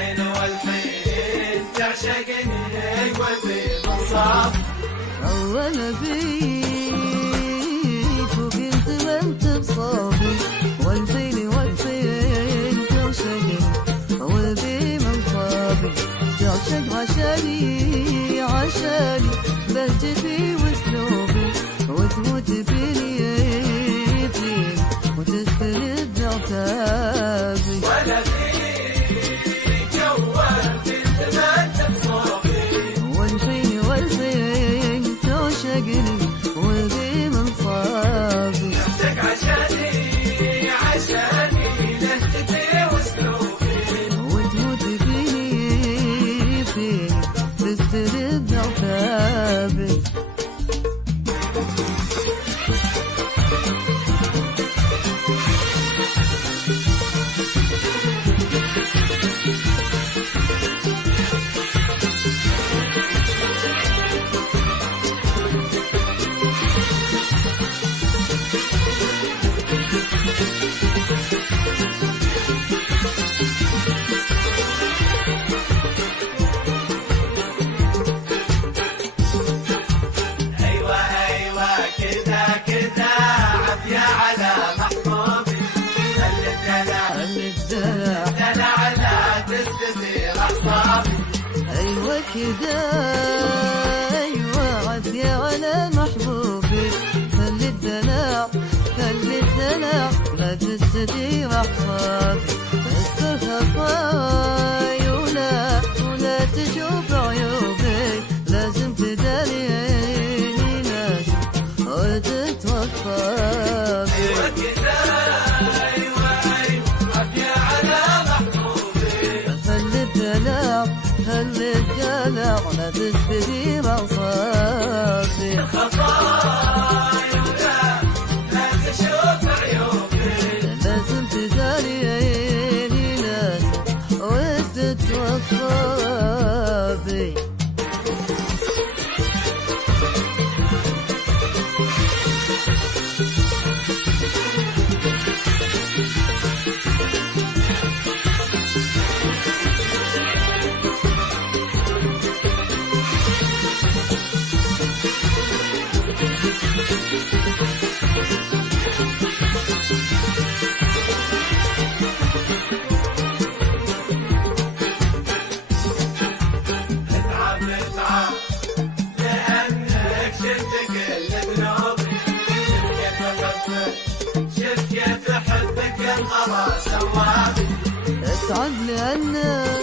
الحين والحين تعشقني قلبي منصاب. أول فيك وكنت وانت بصابي، والفين والفين تعشقني قلبي منصابي. تعشق عشاني عشاني بهجتي واسلوبي، وتموت فيني فيك وتسترد عتابي. ولا فيك أول كنت ما انت بصابي، والفين والفين تعشقني قلبي منصابي. تعشق عشاني عشاني لهجتي واسلوبي، وتموت فيني فيك تسترد عتابي. أيوة كده أيوة عافية على محبوبي. خلي الدلع خلي الدلع لا تستدير أحفادي. استر خطاي ولا تشوف عيوبي، لازم تداريني لازم وتتوفى بي. أيوة كده أيوة عافية على محبوبي. خلي الدلع خلي الدلع لا تستدير أعصابي. خطايا لا تشوف عيوبي، لازم تداريني لازم وتتوفى بي. لأنك شفت كل ذنوبي، شفت كيف حبك الغلا سوابي. اتعب لأنك